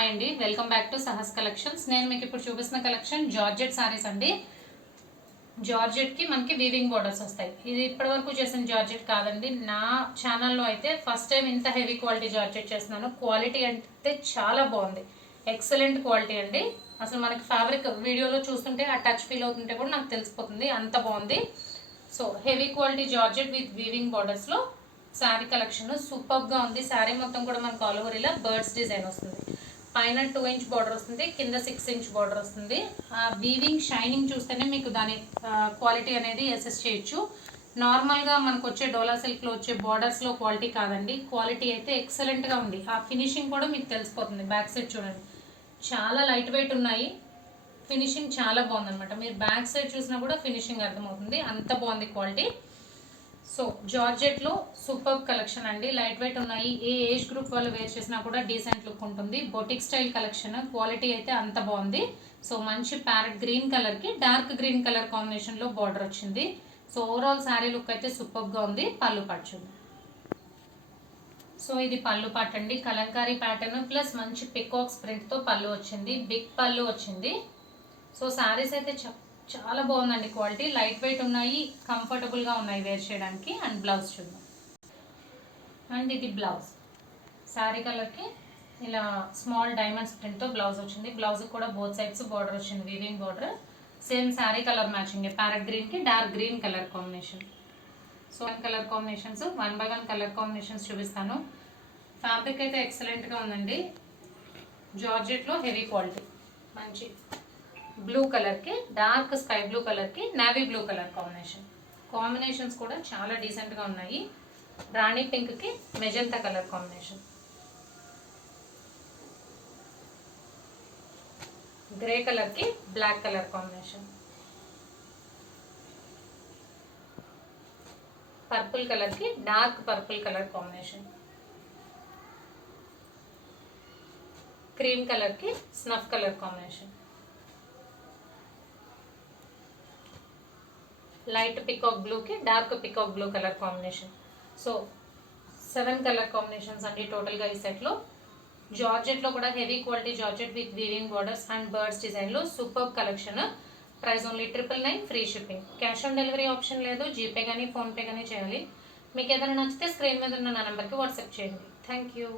Hi అండి, welcome back to Sahas collections. నేను మీకు ఇప్పుడు చూపిస్తున్న కలెక్షన్ జార్జెట్ సారీస్ అండి. జార్జెట్ కి మనకి వీవింగ్ బోర్డర్స్ వస్తాయి. ఇది ఇప్పటివరకు చేసిన జార్జెట్ కాదండి. నా ఛానల్లో అయితే ఫస్ట్ టైం ఇంత హెవీ క్వాలిటీ జార్జెట్ చేస్తున్నాను. క్వాలిటీ అంటే చాలా బాగుంది, ఎక్సలెంట్ క్వాలిటీ అండి. అసలు మనకి ఫ్యాబ్రిక్ వీడియోలో చూస్తుంటే ఆ టచ్ ఫీల్ అవుతుంటే కూడా నాకు తెలిసిపోతుంది, అంత బాగుంది. So heavy quality georgette with weaving borders లో శారీ కలెక్షన్ సూపర్ గా ఉంది. శారీ మొత్తం కూడా మనకు ఆల్ ఓవర్ ఇలా బర్డ్స్ డిజైన్ వస్తుంది. పైన 2 ఇంచ్ బార్డర్ వస్తుంది, కింద 6 ఇంచ్ బార్డర్ వస్తుంది. ఆ వీవింగ్ షైనింగ్ చూస్తేనే మీకు దాని క్వాలిటీ అనేది అసెస్ చేయొచ్చు. నార్మల్గా మనకు వచ్చే డోలా సిల్క్లో వచ్చే బార్డర్స్లో క్వాలిటీ కాదండి. క్వాలిటీ అయితే ఎక్సలెంట్గా ఉంది. ఆ ఫినిషింగ్ కూడా మీకు తెలిసిపోతుంది. బ్యాక్ సైడ్ చూడండి, చాలా లైట్ వెయిట్ ఉన్నాయి. ఫినిషింగ్ చాలా బాగుందన్నమాట. మీరు బ్యాక్ సైడ్ చూసినా కూడా ఫినిషింగ్ అర్థమవుతుంది, అంత బాగుంది క్వాలిటీ. సో జార్జెట్లో సూపర్ కలెక్షన్ అండి. లైట్ వెయిట్ ఉన్నాయి. ఏ ఏజ్ గ్రూప్ వాళ్ళు వేర్ చేసినా కూడా డీసెంట్ లుక్ ఉంటుంది. బొటిక్ స్టైల్ కలెక్షన్, క్వాలిటీ అయితే అంత బాగుంది. సో మంచి ప్యారెట్ గ్రీన్ కలర్కి డార్క్ గ్రీన్ కలర్ కాంబినేషన్లో బార్డర్ వచ్చింది. సో ఓవరాల్ శారీ లుక్ అయితే సూపర్గా ఉంది. పళ్ళు పాటు చూడండి. సో ఇది పళ్ళు పాట అండి. కలంకారీ ప్యాటర్న్ ప్లస్ మంచి పికాక్స్ ప్రింట్తో పళ్ళు వచ్చింది. బిగ్ పళ్ళు వచ్చింది. సో శారీస్ అయితే చాలా బాగుందండి. క్వాలిటీ లైట్ వెయిట్ ఉన్నాయి, కంఫర్టబుల్గా ఉన్నాయి వేర్ చేయడానికి. అండ్ బ్లౌజ్ చూద్దాం. అండ్ ఇది బ్లౌజ్, శారీ కలర్కి ఇలా స్మాల్ డైమండ్స్ ప్రింట్తో బ్లౌజ్ వచ్చింది. బ్లౌజ్ కూడా బోత్ సైడ్స్ బార్డర్ వచ్చింది, weaving border. Same sari colour matching, parrot గ్రీన్కి dark green colour combination. So 1 colour combinations, 1 by 1 colour combinations చూపిస్తాను. ఫ్యాబ్రిక్ అయితే ఎక్సలెంట్గా ఉందండి. జార్జెట్లో హెవీ క్వాలిటీ. మంచి బ్లూ కలర్కి డార్క్ స్కై బ్లూ కలర్కి నేవీ బ్లూ కలర్ కాంబినేషన్స్ కూడా చాలా డీసెంట్గా ఉన్నాయి. రాణి పింక్కి మెజంతా కలర్ కాంబినేషన్, గ్రే కలర్కి బ్లాక్ కలర్ కాంబినేషన్, పర్పుల్ కలర్కి dark purple colour combination, cream కలర్కి snuff colour combination, light peacock బ్లూకి dark peacock blue colour combination. So 7 colour combinations అండి టోటల్గా ఈ సెట్లో. జార్జెట్లో కూడా heavy quality georgette with weaving borders and birds డిజైన్లో super collection. Price only 999, free shipping. Cash on delivery option లేదు. GPay కానీ ఫోన్పే కానీ చేయాలి. మీకు ఏదైనా నచ్చితే స్క్రీన్ మీద ఉన్న నా నెంబర్కి వాట్సాప్ చేయండి. Thank you.